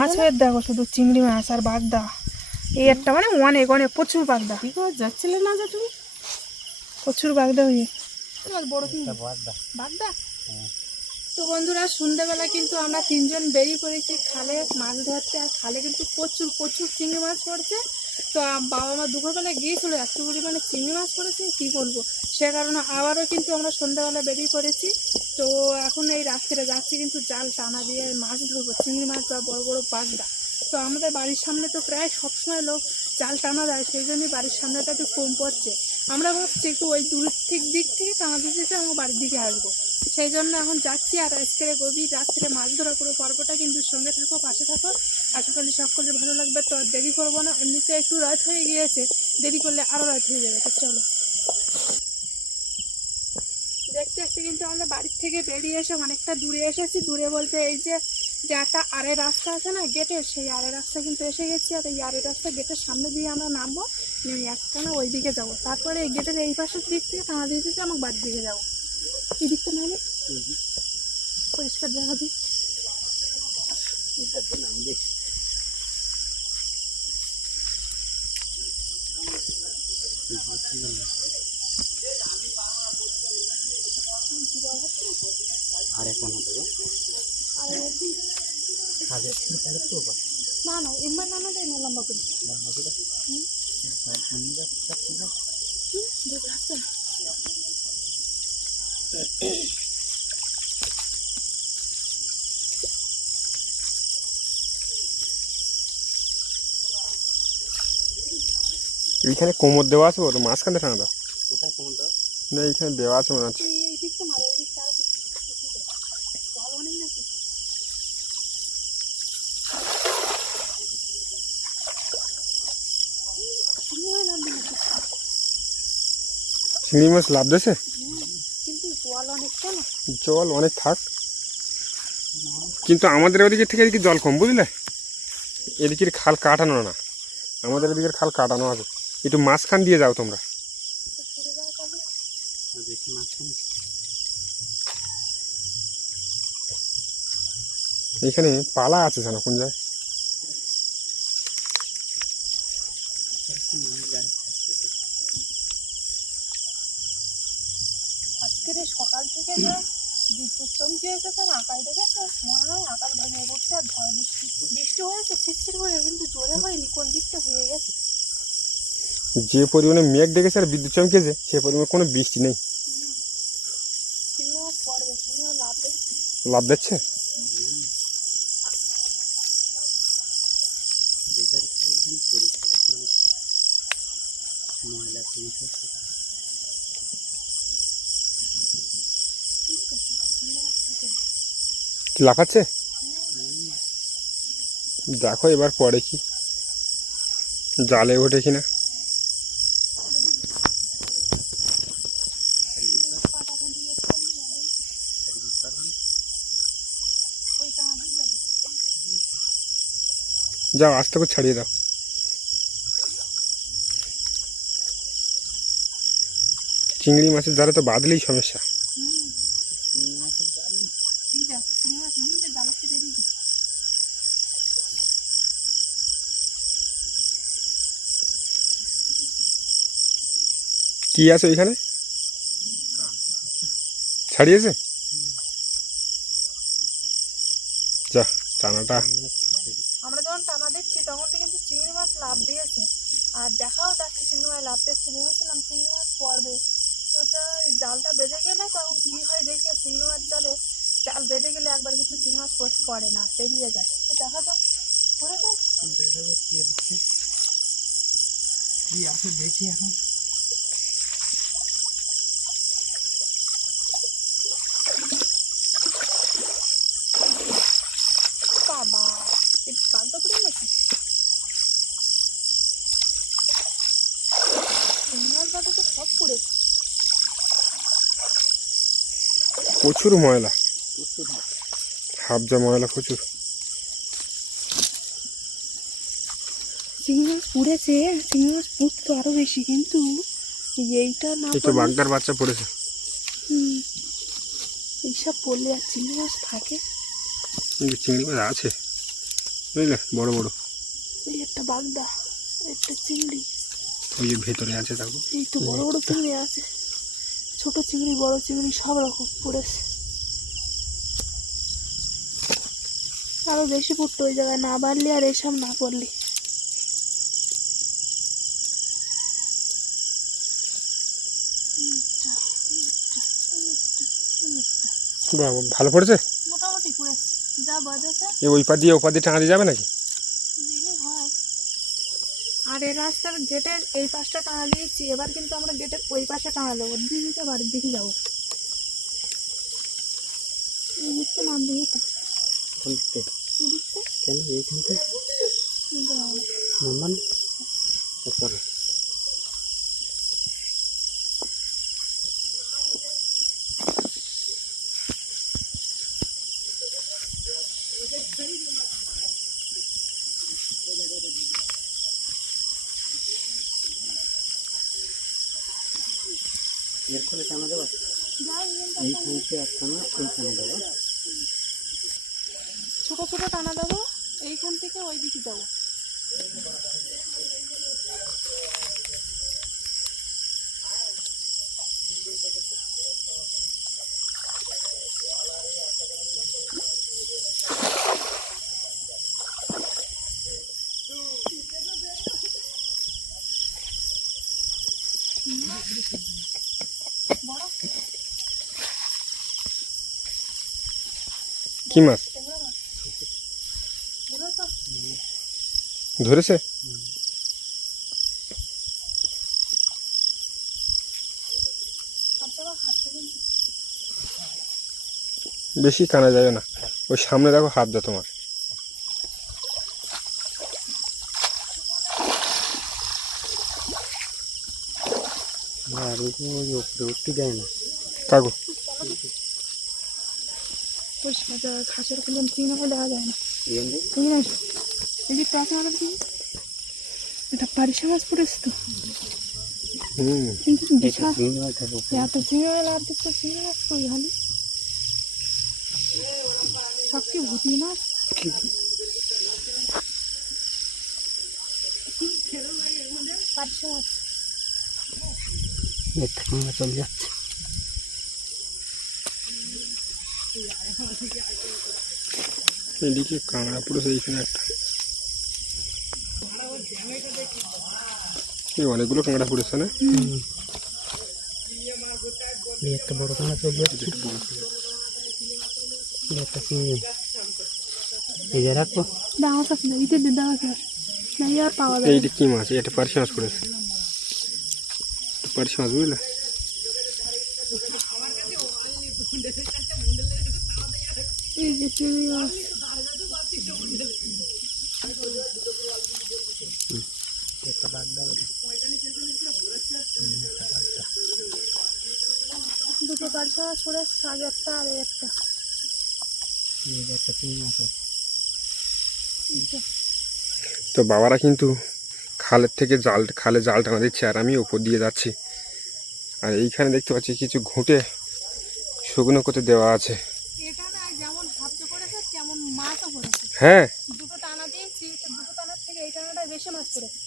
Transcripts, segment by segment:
মাছ হয়ে দেখো শুধু চিংড়ি মাছ আর বাগদা, এই একটা মানে অনেক অনেক প্রচুর বাগদা। কি করে যাচ্ছিলে না যে তুমি? প্রচুর বাগদা হয়ে বড় কি বাগদা? তো বন্ধুরা সন্ধ্যাবেলা কিন্তু আমরা তিনজন বেরিয়ে পড়েছি খালে মাছ ধরতে। আর খালে কিন্তু প্রচুর প্রচুর চিংড়ি মাছ পড়ছে। তো বাবা মা দুপুরবেলা গিয়েছিল, এত পরিমাণে চিংড়ি মাছ পড়েছে কি বলবো। সে কারণে আবারও কিন্তু আমরা সন্ধ্যাবেলা বেরিয়ে পড়েছি। তো এখন এই রাত্রে যাচ্ছি কিন্তু জাল টানা দিয়ে মাছ ধরবো, চিংড়ি মাছ বা বড় বড় বাগদা। তো আমাদের বাড়ির সামনে তো প্রায় সবসময় লোক জাল টানা যায়, সেই জন্যই বাড়ির সামনেটা একটু কম পড়ছে। আমরা ভাবছি একটু ওই দূর দিক থেকে টানা দিতে আমার বাড়ির দিকে আসবো, সেই জন্য এখন যাচ্ছি। আর আজকে গভীর রাত্রে মাছ ধরা পুরো পর্বটা কিন্তু সঙ্গে থাকো, পাশে থাকো। আশা করি সকলের ভালো লাগবে। তো আর দেরি করবো না, এমনিতে একটু রাত হয়ে গিয়েছে, দেরি করলে আরও রাত হয়ে যাবে। তো চলো। দেখতে দেখতে কিন্তু আমরা বাড়ির থেকে বেরিয়ে এসে অনেকটা দূরে এসেছি। দূরে বলতে এই যে একটা আড়ে রাস্তা আছে না গেটের, সেই আড়ে রাস্তা কিন্তু এসে গেছি। আর এই আড়ে রাস্তা গেটের সামনে দিয়ে আমরা নামবো, নেমে একটা না ওই দিকে যাবো। তারপরে এই গেটের এই পাশের দিক থেকে টানা দিয়ে দিতে আমার বাড়ির দিকে যাবো। এই দিকটা নামে পরিষ্কার জায়গা দিই। না না এবার নানা দেয় না লম্বা করে এইখানে কোমর দেওয়া আছে, ওর মাঝখানে টানা দাও। কোথায় কোমর দেওয়া? না এইখানে দেওয়া আছে মনে হচ্ছে। এই দিকটা মারা, এই দিকটা আরো জল অনেক নাকি। চিংড়ি মাছ লাভ দিয়েছে, কিন্তু জল অনেকটা না। জল অনেক থাক, কিন্তু আমাদের ওদিকে থেকে এদিকে জল কম বুঝলে। এদিকের খাল কাটানো না, আমাদের এদিকের খাল কাটানো আছে। একটু মাঝখান দিয়ে যাও তোমরা। এখানে পালা আছে জানো কোন যায়। আজকের সকাল থেকে যে বিদ্যুৎ চমকিয়েছে তার আকাশ দেখেছে, মনে হয় আকাশ ভেঙে পড়ছে। আর ঝড় বৃষ্টি বৃষ্টি হয়েছে ছিটছিট করে, কিন্তু জোরে হয়নি, কোন দিকটা হয়ে গেছে। যে পরিমাণে মেঘ ডেকেছে আর বিদ্যুৎ চমকেছে সে পরিমাণে কোনো বৃষ্টি নেই। চিংড়ি মাছ পড়বে, চিংড়ি মাছ লাভ দেখছি। লাভ দিচ্ছে। লাফাচ্ছে, দেখো এবার পরে কি জালে ওঠে কিনা। যাও আস্তে করে ছাড়িয়ে দাও। চিংড়ি মাছের জালে তো বাঁধলেই সমস্যা। কি আছে ওইখানে ছাড়িয়েছে? যা টানাটা। আমরা যখন টানা দিচ্ছি তখন তো কিন্তু চিংড়ি মাছ লাভ দিয়েছে, আর দেখাও যাচ্ছে চিংড়ি মাছ লাভ দিচ্ছে। ভেবেছিলাম চিংড়ি মাছ পড়বে, তো জালটা বেঁধে গেলে তখন কি হয় দেখি, চিংড়ি মাছ জালে জাল বেঁধে গেলে একবার কিন্তু চিংড়ি মাছ পড়ে না, পেরিয়ে যায়। তো দেখা যাক পড়েছে, দেখা যাক কি হচ্ছে, কি আছে দেখি এখন। বাবা এই পালটা করে নাকি তো সব পড়ে। প্রচুর ময়লা, হাবজা ময়লা প্রচুর। চিংড়ি মাছ পুড়েছে, চিংড়ি মাছ পুড়তো আরো বেশি, কিন্তু এইটা না একটু বাগদার বাচ্চা পড়েছে। এইসব পড়লে আর চিংড়ি মাছ থাকে? চিংড়ি মাছ আছে, বুঝলে, বড় বড়। এই একটা বাগদা, একটা চিংড়ি, ওই যে ভেতরে আছে দেখো। এই তো বড় বড় চিংড়ি আছে, ছোট চিংড়ি বড় চিংড়ি সব রকম পড়েছে। আরো বেশি পড়তো ওই জায়গায় না বাড়লি আর এসব না পড়লি। বাবা, ভালো পড়েছে। মোটামুটি পড়েছে, যা বাজেছে ওই পা দিয়ে ওপা দিয়ে টাঙা দিয়ে যাবে নাকি? দিলে হয়। আর এই রাস্তার গেটের এই পাশটা টাঙা দিয়েছি, এবার কিন্তু আমরা গেটের ওই পাশে টাঙা দেবো, দিদিকে বাড়ির দিকে যাবো। এই দিকটা নাম দিকে কোন দিক থেকে? কেন এইখান থেকে নাম্বার না? এরপরে টানা দেবো, এইখান থেকে আর টানা ওইখানে দেবো। ছোট ছোট টানা দেবো, এইখান থেকে ওই দিকে যাবো। কি মাছ ধরেছে? বেশি কানা যাবে না, ওই সামনে দেখো হাত দাও তোমার। আর উপরে উঠতে যায় না কাকু। ওই সাদা ঘাসের কোনো চিহ্ন দেওয়া যায় না। এই যে টাকা এটা পারিশা মাছ পড়েছে তো, কিন্তু বিশাল এত চিংড়ি মাছ আর দিচ্ছে। চিংড়ি মাছ কই খালি সব কি ভুতি মাছ? পারিশা মাছ চলে যাচ্ছে। এদিকে কাঁকড়া পড়েছে, এইখানে একটা, অনেকগুলো কাঁকড়া পড়েছে না? একটা বড় কাঁকড়া চলে যাচ্ছে, একটা চিংড়ি। এই যে রাখবো, দাও কাছে দিতে দাও কাছে নাই আর পাওয়া যায়। এইটা কি মাছ? এটা পার্শে মাছ পড়েছে, পার্শে মাছ বুঝলে। এই যে চিংড়ি মাছ, দুটো পারিশা মাছ পড়েছে, আগে একটা আর একটা। তো বাবারা কিন্তু খালের থেকে খালে জাল টানা দিচ্ছে, আর আমি উপর দিয়ে যাচ্ছি। আর এইখানে দেখতে পাচ্ছি কিছু ঘুঁটে শুকনো করতে দেওয়া আছে। এটা না যেমন হাতে পড়েছে তেমন মাছও পড়েছে। হ্যাঁ, দুটো টানা দিয়েছি, তো দুটো টানার থেকে এই টানাটাই বেশি মাছ পড়েছে,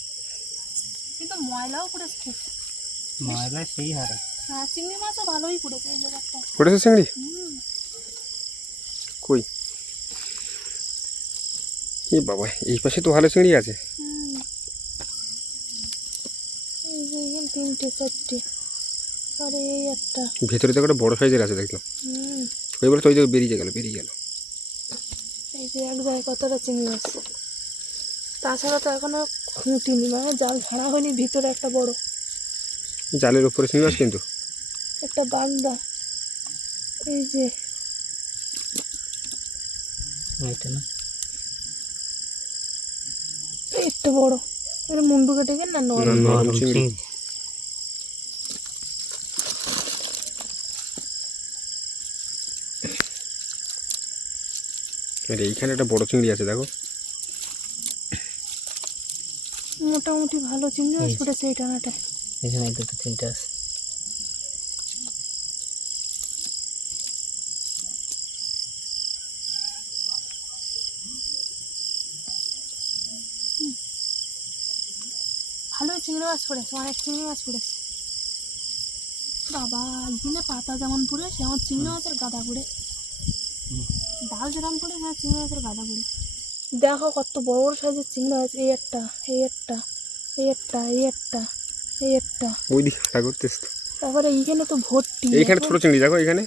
কিন্তু ময়লাও পড়েছে খুব। ময়লা সেই হারে। হ্যাঁ, চিংড়ি মাছও ভালোই পড়েছে এই জায়গাটা। পড়েছে চিংড়ি? কই? এ বাবা, এই পাশে তো ভালো চিংড়ি আছে। এই যে এখানে তিনটে চারটে, আর এই একটা। ভেতরে তো একটা বড় সাইজের আছে দেখলাম। ওইবার তো ওই জায়গায় বেরিয়ে গেল। এই যে এক জায়গায় কতটা চিংড়ি মাছ। তাছাড়া তো এখনো খুঁটিনি, মানে জাল ছাড়া হয়নি। ভিতরে একটা বড় জালের উপরে চিংড়ি মাছ, কিন্তু একটা বাগদা। এই যে এটা না, একটা বড়, এটা মুন্ডু কেটে গেল না, নরম চিংড়ি। এইখানে একটা বড় চিংড়ি আছে দেখো। মোটামুটি ভালো চিংড়ি মাছ পড়েছে এই টানাটায়। এখানে দুটো তিনটে আছে। চিংড়ি মাছ পড়েছে, অনেক চিংড়ি মাছ পড়েছে। বাবা এখানে পাতা যেমন পুড়ে সেমন চিংড়ি মাছের গাদা পুড়ে, ডাল যেরকম পুড়ে হ্যাঁ চিংড়ি মাছের গাদা পুড়ে। দেখো কত বড় বড় সাইজের চিংড়ি মাছ, এই একটা, এই একটা, এই একটা, এই একটা, এই একটা, ওই দিকে হাঁটা করতেছ তো। তারপরে এইখানে তো ভর্তি। এইখানে ছোট চিংড়ি দেখো এখানে।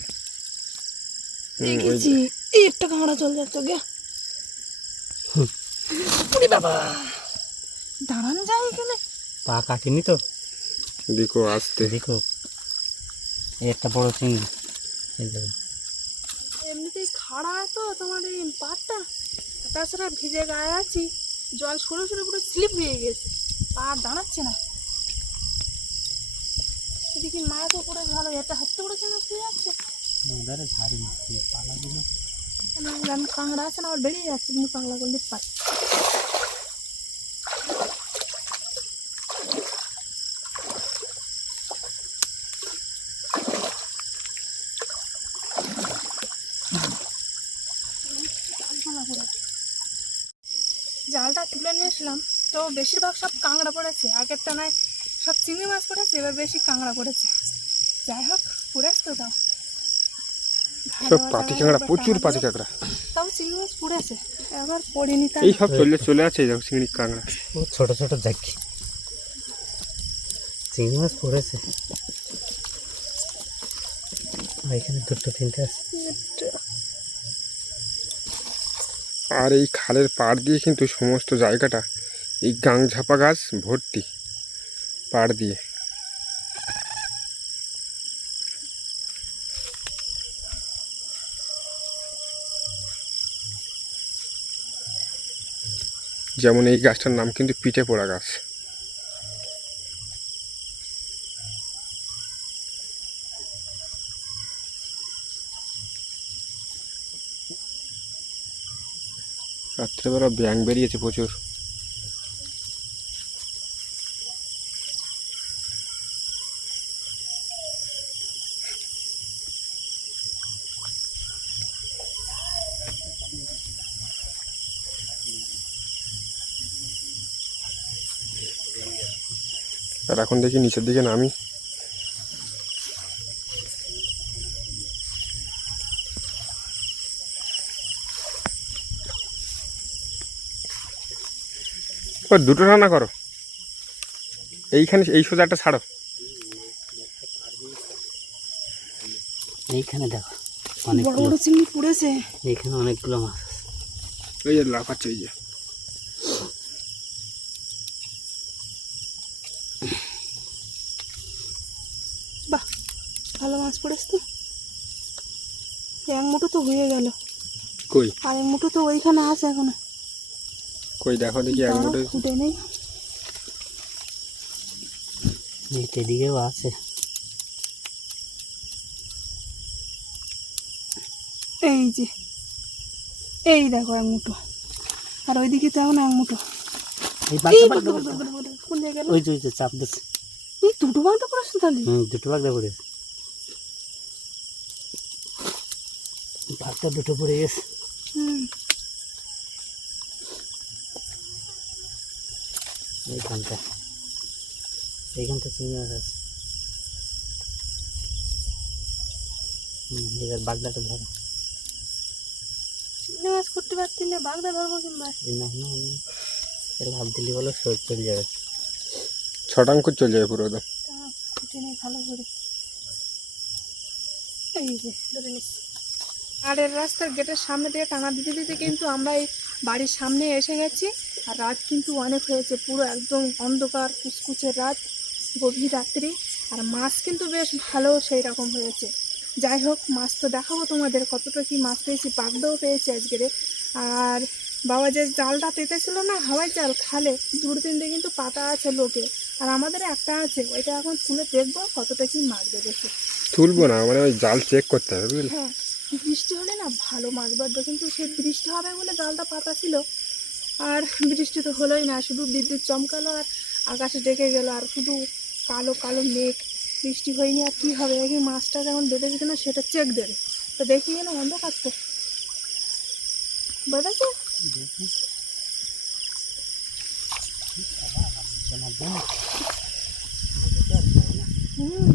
দেখেছি এই একটা কাঁকড়া চলে যাচ্ছে গে। ওরে বাবা দাঁড়ান যায় এখানে, পা কাটিনি তো, দেখো আসতে। দেখো এই একটা বড় চিংড়ি, এই দেখো এমনিতেই খাড়া তো তোমার এই পাটটা, তাছাড়া ভিজে গায়ে আছি, জল সরে সরে পুরো স্লিপ হয়ে গেছে, পা দাঁড়াচ্ছে না। এদিকে মাছও পড়ে ভালো, একটা হাতে পড়ে কেন শুয়ে যাচ্ছে, ওদের ঝাড়ি পালাগুলো। আমি কাঁকড়া আছে না আমার বেরিয়ে যাচ্ছে, তুমি কাঁকড়া করলে পাই। জালটা তুলে নিয়ে এসলাম তো বেশিরভাগ সব কাঁকড়া পড়েছে, আগেরটা নয় সব চিংড়ি মাছ পড়েছে, এবার বেশি কাঁকড়া পড়েছে। যাই হোক পুড়েছ তো তাও সব পাতি কাঁকড়া, প্রচুর পাতি কাঁকড়া। তাও চিংড়ি মাছ পুড়েছে, এবার পড়িনি তাই। এই সব চলে আছে এই দেখো চিংড়ি কাঁকড়া। ও ছোট ছোট জাকি চিংড়ি মাছ পড়েছে, আর এখানে দুটো তিনটে আছে। আর এই খালের পাড় দিয়ে কিন্তু সমস্ত জায়গাটা এই গাংঝাপা গাছ ভর্তি পাড় দিয়ে। যেমন এই গাছটার নাম কিন্তু পিঠে পোড়া গাছ। রাত্রেবেলা ব্যাঙ বেরিয়েছে প্রচুর। আর এখন দেখি নিচের দিকে নামি, দুটো রান্না করো এইখানে, এই সোজাটা ছাড়ো। এইখানে দেখো বড় অনেকগুলো, বড় চিংড়ি পুড়েছে। এইখানে অনেকগুলো মাছ আছে। এই যে লাফাচ্ছে এই যে। বাহ ভালো মাছ পড়েছে তো, এক মুঠো তো হয়ে গেল, কই আর এক মুঠো তো ওইখানে আছে এখনো। কই দেখো দেখি এক মুঠো। ফুটে নেই, এদিকেও আছে। এই যে এই দেখো এক মুঠো, আর ওইদিকে তো এখন এক মুঠো। এই কোন জায়গায় গেল? ওই যে চাপ দিচ্ছে। এই দুটো বাগদা পড়েছে তাহলে। দুটো বাগদা পড়েছে, ভাগটা দুটো পড়ে গেছে। এইখানটা চিংড়ি মাছ আছে। এবার বাগদাটা ধরো। চিংড়ি মাছ করতে পারছি না, বাগদা ধরবো কিংবা না লাভ দিলি বলো সব চলে যাবে, ছটাঙ্কুর চলে যাবে পুরো একদম। ফুটে নেই ভালো করে। এই যে ধরে নিস। আর এর রাস্তার গেটের সামনে দিয়ে টানা দিতে দিতে কিন্তু আমরা এই বাড়ির সামনে এসে গেছি। আর রাত কিন্তু অনেক হয়েছে, পুরো একদম অন্ধকার কুচকুচে রাত, গভীর রাত্রি। আর মাছ কিন্তু বেশ ভালো সেই রকম হয়েছে। যাই হোক মাছ তো দেখাবো তোমাদের কতটা কি মাছ পেয়েছি, বাগদাও পেয়েছি আজকের। আর বাবা যে জালটা পেতেছিল না হাওয়াই জাল, খালে দূর তিনটে কিন্তু পাতা আছে লোকে, আর আমাদের একটা আছে, ওইটা এখন তুলে দেখবো কতটা কি মাছ বেঁধেছে। তুলবো না মানে ওই জাল চেক করতে হবে বুঝলি। হ্যাঁ বৃষ্টি হলে না ভালো মাছ বাঁধবে, কিন্তু সে বৃষ্টি হবে বলে জালটা পাতা ছিল, আর বৃষ্টি তো হলোই না, শুধু বিদ্যুৎ চমকালো আর আকাশে ডেকে গেল, আর শুধু কালো কালো মেঘ, বৃষ্টি হয়নি। আর কী হবে, দেখি মাছটা যখন বেঁধেছে কিনা সেটা চেক দেবে, তো দেখি গেলে অন্ধকার তো বেঁধেছে। হুম।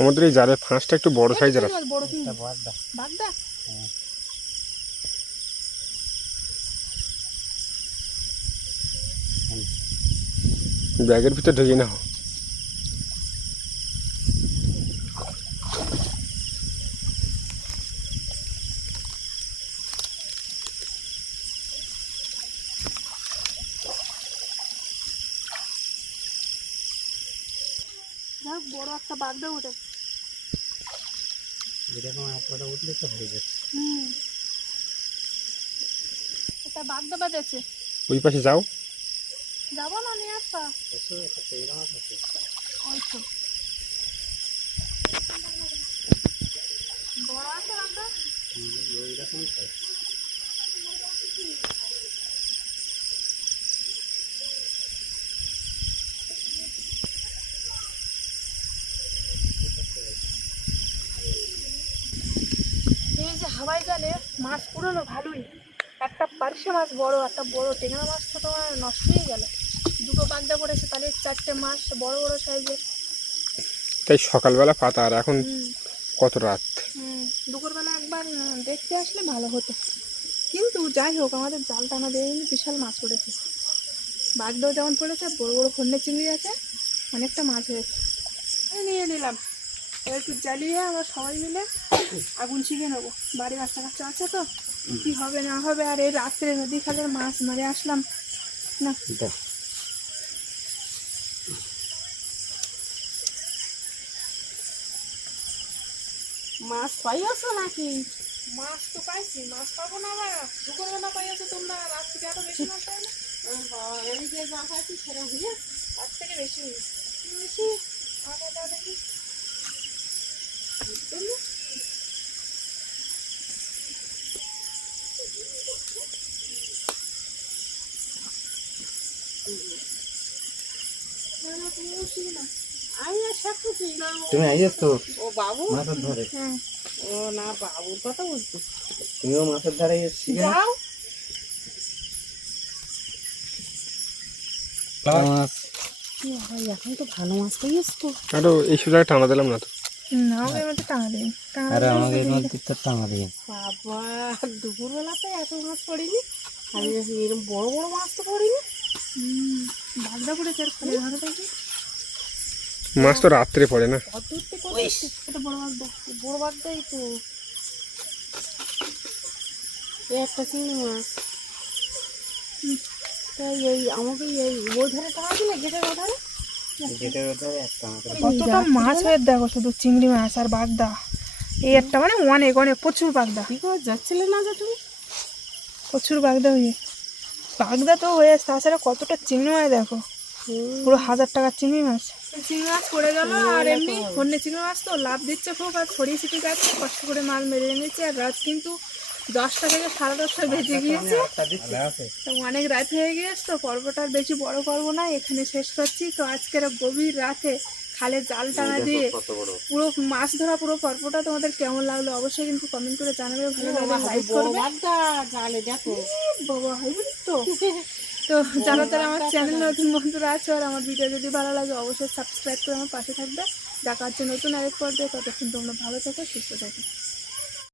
আমাদের এই জালের ফাঁসটা একটু বড় সাইজের আছে। বড় চিংড়ি একটা বাগদা। বাগদা। ব্যাগের ভিতর ঢুকে না। যাক বড় একটা বাগদা উঠে। এরকম একটা উঠলে তো হয়ে যাচ্ছে। হুম। এটা বাগদা বাজেছে। ওই পাশে যাও। যাবো না নিয়ে আসবা। একটা চিংড়ি মাছ আছে। ওই তো বড় আছে বাগদা। ওই রকম সাইজ। এই যে হাওয়াই জালে মাছ পুরোনো ভালোই। একটা পার্শে মাছ বড়, একটা বড় টেংরা মাছ তো তোমার নষ্ট হয়ে গেল। দুটো বাগদা পড়েছে, তাহলে 4টে মাছ বড় বড় সাইজের। তাই সকালবেলা পাতা, আর এখন কত রাত। দুপুরবেলা একবার দেখতে আসলে ভালো হতো। কিন্তু যাই হোক, আমাদের জাল টানা দিয়ে কিন্তু বিশাল মাছ পড়েছে। বাগদাও যেমন পড়েছে, বড় বড় খন্ডে চিংড়ি আছে, অনেকটা মাছ হয়েছে। আমি নিয়ে নিলাম। এবার একটু জ্বালিয়ে আবার সবাই মিলে আগুন শিখে নেবো। বাড়ি বাচ্চা কাচ্চা আছে তো, কি হবে না হবে। আর এই রাত্রে নদী খালের মাছ মারে আসলাম না। মাছ পাইয়াছো নাকি? মাছ তো পাইছি, মাছ পাবো না আবার। দুপুরবেলা পাইয়াছো তোমরা, রাত থেকে আরো বেশি মাছ পাই না। আমি যে যা পাইছি সেটা হইয়া তার থেকে বেশি হয়েছে। বেশি আটা দেখি তুমি আইয়াস তো ও বাবু মাছের ধারে। ও না, বাবুর কথা বলছি। তুমিও মাছের ধারে এসছি। যাও মাছ এখন তো ভালো মাছ পাইয়াছ তো। আরো এই সুযোগে টানা দিলাম না তো। না ওই মধ্যে টাঙা দিন। আরে আমাকে এর মধ্যে তো টাঙা দিয়ে। বাবা, দুপুরবেলাতে এত মাছ পড়েনি। আমি এরকম বড় বড় মাছ তো পড়েনি। বাগদা পড়েছে আর ফলে ধরে পাইছি। মাছ তো রাত্রে পড়ে না। কত উঠতে কত এটা বড় বাগদা। বড় বাগদাই তো। এই একটা চিংড়ি মাছ। তাই এই আমাকে এই ওই ধারে টাকা দিলে, গেটের ওধারে। যেটার ধারে একটা আমাদের কতটা মাছ হয়ে দেখো, শুধু চিংড়ি মাছ আর বাগদা। এই একটা মানে অনেক অনেক প্রচুর বাগদা। কি করে যাচ্ছিলে না যে তুমি? প্রচুর বাগদা হয়ে, বাগদা তো হয়ে, তাছাড়া কতটা চিংড়ি মাছ দেখো, পুরো 1000 টাকার চিংড়ি মাছ। চিংড়ি মাছ পড়ে গেল। আর এমনি অন্য চিংড়ি মাছ তো লাভ দিচ্ছে খুব, আর ছড়িয়ে ছিটিয়ে যাচ্ছে, কষ্ট করে মাছ মেরে এনেছে। আর রাত কিন্তু 10টা থেকে 10:30 বেজে গিয়েছে। তো অনেক রাত হয়ে গিয়েছে, তো পর্বটা আর বেশি বড় করবো না, এখানে শেষ করছি। তো আজকের গভীর রাতে খালে জাল টানা দিয়ে পুরো মাছ ধরা পুরো পর্বটা তোমাদের কেমন লাগলো অবশ্যই কিন্তু কমেন্ট করে জানাবে। ভালো লাগলে লাইক করবে। বাবা হয় তো। তো যারা যারা আমার চ্যানেল নতুন বন্ধুরা আছে, আর আমার ভিডিও যদি ভালো লাগে অবশ্যই সাবস্ক্রাইব করে আমার পাশে থাকবে। দেখা হচ্ছে নতুন আরেক পর্যায়ে। ততক্ষণ তোমরা ভালো থাকো, সুস্থ থাকো।